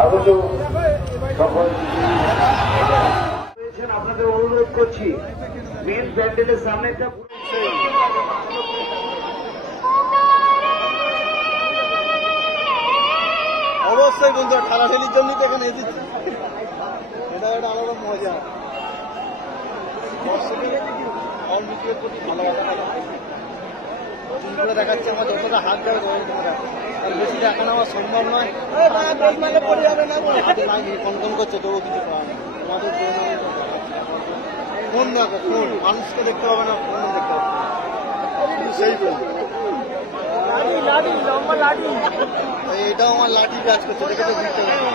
আগত সকল আপনাদের অনুরোধ করছি মেন প্যান্ডেলের সামনে একটা অবশ্যই বন্ধু ঠেলাঠেলির জন্যই তো এখানে এসেছি। এটা একটা আলাদা মজা। দর্শকের প্রতি ভালোবাসা দেখাচ্ছে আমার যতটা হাত যাবে আর বেশি দেখানো আমার সম্ভব নয়। হাতে লাগিয়ে কনকন করছে তবু কিছু করার নেই। আমাদের ফোন দেখো, ফোন মানুষকে দেখতে হবে না, ফোন দেখতে হবে সেই ফোন। এটাও আমার লাঠি কাজ করছে, দেখে তো বুঝতে পারছি।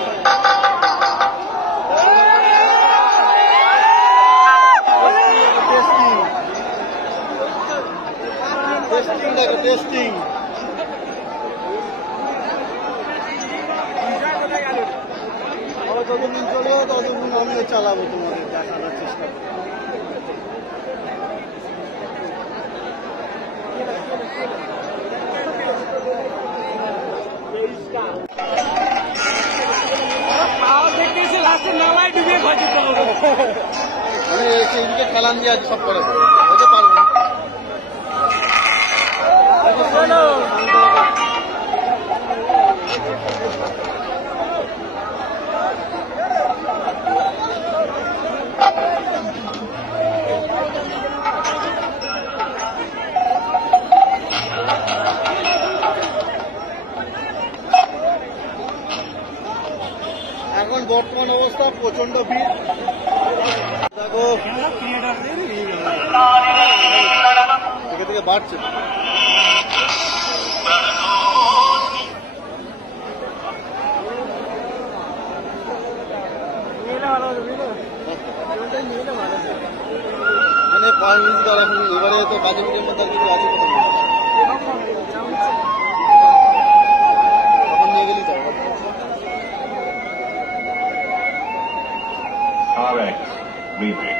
টেস্টিং দেখো, টেস্টিং। যতদিন চলবে ততদিন আমিও চালাবো, তোমাদের দেখানোর চেষ্টা করবো। আমি সেইদিকে খেলান দিয়ে আজ সব করে হতে পারবো না। এখন বর্তমান অবস্থা প্রচন্ড ভিড়। দেখো থেকে থেকে বাড়ছে। মানে 5 মিনিট দ্বারা এবারে তো 5 মিনিটের মধ্যে কিছু আছে তখন নিয়ে গেলেই যাবো। RX Remix.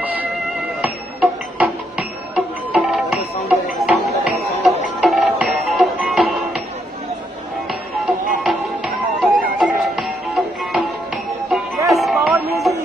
Yes, power music.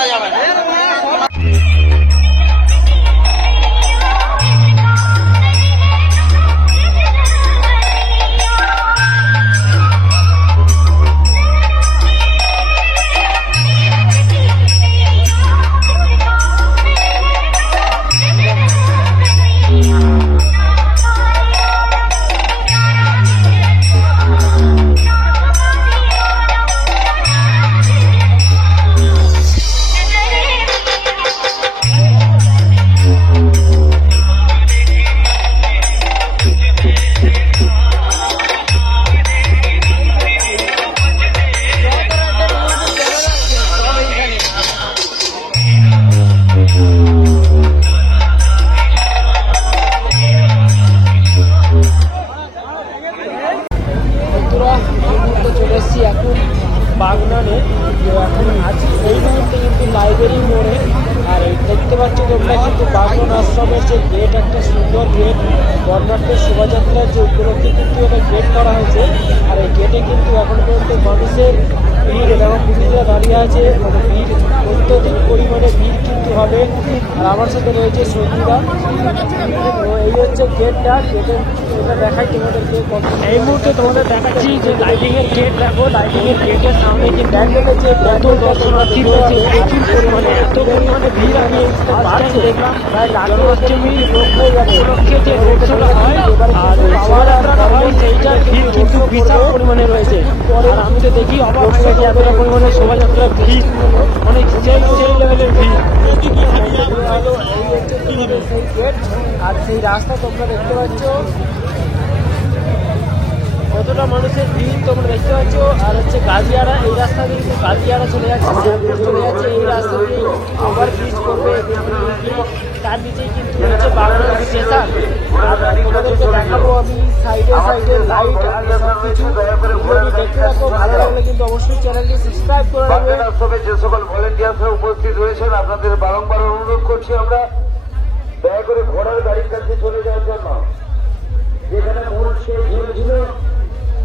করা যাবে না। বাগনানে এখন আছি এই মুহূর্তে কিন্তু লাইব্রেরি মোড়ে। আর দেখতে পাচ্ছ তোমরা কিন্তু বাগনান আশ্রমের যে গেট, একটা সুন্দর গেট, বর্ণাঢ্য শোভাযাত্রার যে উপলক্ষে কিন্তু এটা গেট করা হয়েছে। আর এই গেটে কিন্তু এখন পর্যন্ত মানুষের ভিড় এবং পুলিশরা দাঁড়িয়ে আছে, মানে ভিড় অত্যধিক পরিমাণে ভিড় কিন্তু হবে। আর আমার সাথে রয়েছে সঙ্গীরা। এই হচ্ছে গেটটা, গেটের এটা দেখাই তোমাদেরকে। এই মুহূর্তে তোমাদের দেখাচ্ছি যে লাইটিং এর গেট। দেখো লাইটিং এর গেটের সামনে যে প্যান্ডেলে যে কত দর্শনার্থী রয়েছে, প্রচুর পরিমাণে, এত পরিমাণে ভিড় আমি বাড়ছে দেখলাম। প্রায় জন্মাষ্টমীর উপলক্ষে যে রোড শোটা হয় আর শোভাযাত্রাটা হয়, সেইটার ভিড় কিন্তু বিশাল পরিমাণে রয়েছে। আর আমি তো দেখি অবাক হয়ে গেছি এতটা পরিমাণে শোভাযাত্রার ভিড়, অনেক সেই লেভেলের ভিড়। সেই গেট আর সেই রাস্তা তোমরা দেখতে পাচ্ছ কতটা মানুষের ভিড় তোমরা দেখতে পাচ্ছ। আর হচ্ছে গাজিয়াড়া, এই রাস্তা দিয়ে কিন্তু গাজিয়াড়া চলে যাচ্ছে, চলে যাচ্ছে এই রাস্তা দিয়ে ওভার ব্রিজ করবে। তার নিচেই কিন্তু হচ্ছে বাগনান স্টেশন। আর তোমাদেরকে দেখাবো আমি সাইডে সাইডে লাইট আর সব কিছু। যদি দেখতে থাকো, ভালো লাগলে কিন্তু অবশ্যই চ্যানেলটি সাবস্ক্রাইব করে নেবে। যে সকল ভলেন্টিয়ার্সরা উপস্থিত রয়েছেন আপনাদের বারংবার অনুরোধ করছি আমরা দয়া করে ঘোড়ার গাড়ির কাছে চলে যাওয়ার জন্য। যেখানে মূল শেষ ছিল,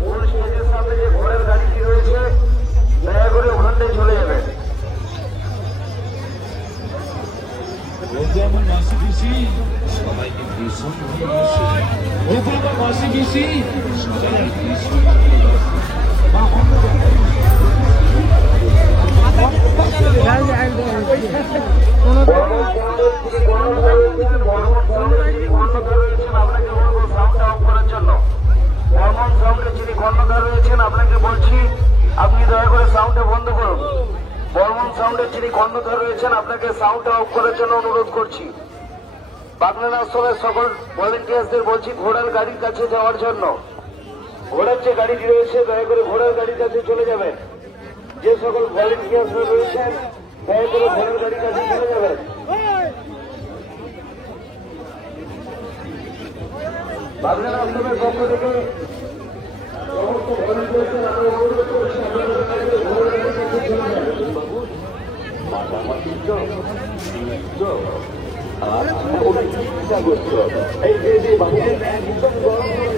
মূল শেষের সামনে যে ঘোড়ার গাড়িটি রয়েছে, দয়া করে ওখানটায় চলে যাবেন। আপনাকে বলছি আপনি দয়া করে সাউন্ডটা বন্ধ করুন। বর্মন সাউন্ডের যিনি কর্ণধার রয়েছেন আপনাকে সাউন্ডটা অফ করার জন্য অনুরোধ করছি। বাগনান আশ্রমের সকল ভলেন্টিয়ার্সদের বলছি ঘোড়ার গাড়ির কাছে যাওয়ার জন্য। ঘোড়ার যে গাড়িটি রয়েছে দয়া করে ঘোড়ার গাড়ির কাছে চলে যাবেন। যে সকল ভলেন্টিয়ার্সরা রয়েছেন দয়া করে ঘোড়ার গাড়ির কাছে চলে যাবেন। বাগনান আশ্রমের পক্ষ থেকে সমস্ত ভলেন্টিয়ার্সদের আমরা অনুরোধ করছি আপনারা ঘোড়ার গাড়ির কাছে চলে যাবেন। এই যে বাবুদের একদম গরম করে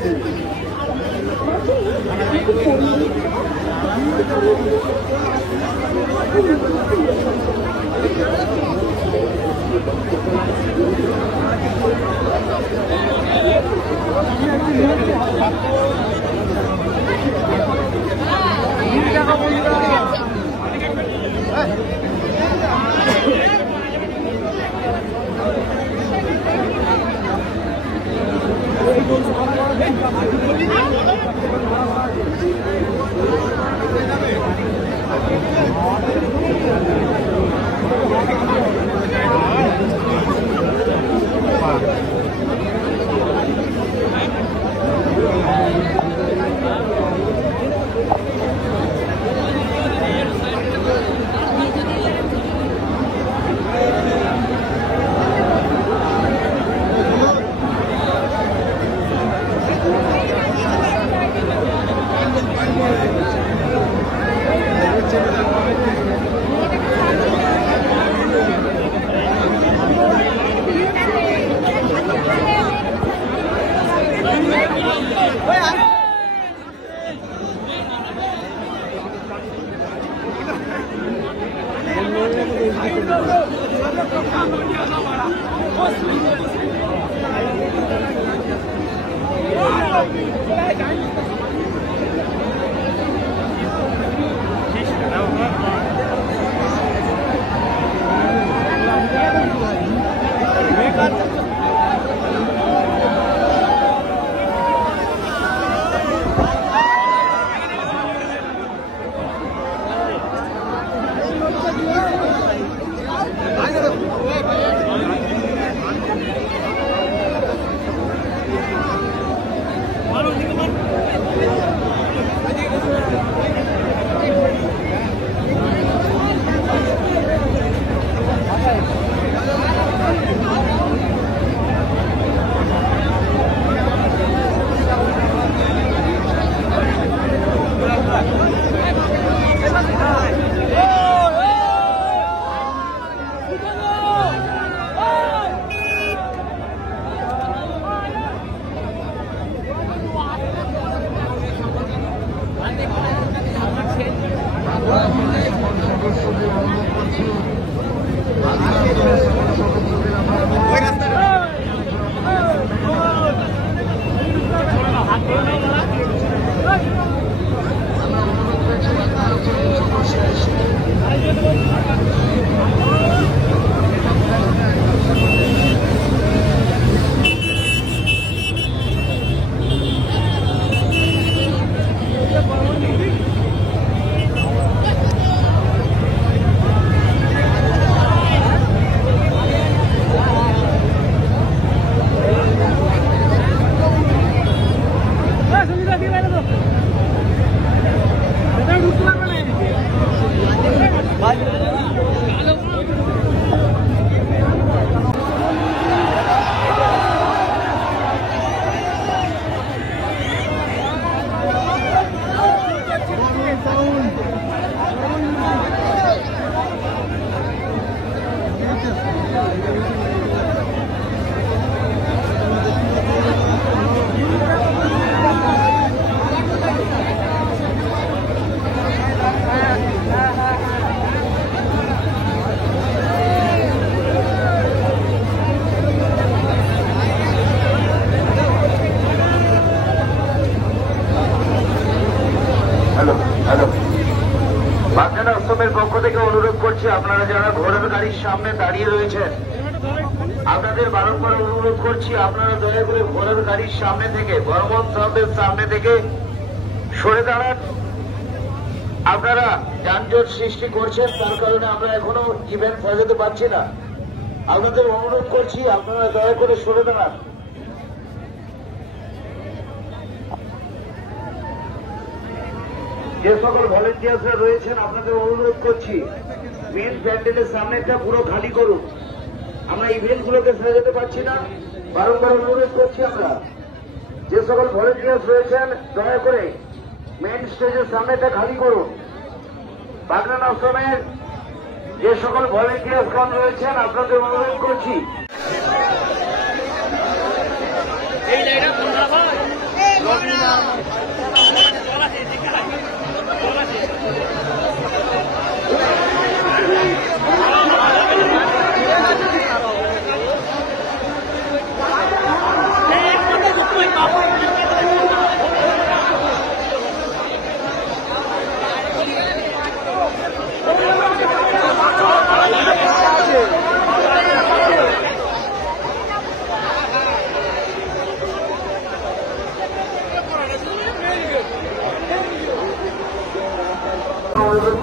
Thank you. বাগনান আশ্রমের পক্ষ থেকে অনুরোধ করছি, আপনারা যারা ঘোড়ার গাড়ির সামনে দাঁড়িয়ে রয়েছেন, আপনাদের বারংবার অনুরোধ করছি, আপনারা দয়া করে ঘোড়ার গাড়ির সামনে থেকে, বর্মন সাউন্ডের সামনে থেকে সরে দাঁড়ান। আপনারা যানজট সৃষ্টি করছেন, তার কারণে আমরা এখনো ইভেন্ট সাজাতে পারছি না। আপনাদের অনুরোধ করছি, আপনারা দয়া করে সরে দাঁড়ান। যে সকল ভলেন্টিয়ার্সরা রয়েছেন, আপনাদের অনুরোধ করছি, মেন প্যান্ডেলের সামনেটা পুরো খালি করুন। আমরা ইভেন্ট গুলোকে সাজাতে পারছি না, বারংবার অনুরোধ করছি। আমরা যে সকল ভলেন্টিয়ার্স রয়েছেন, দয়া করে মেন স্টেজের সামনেটা খালি করুন। বাগনান আশ্রমের যে সকল ভলেন্টিয়ার্সগণ রয়েছেন, আপনাদের অনুরোধ করছি। অনুরোধ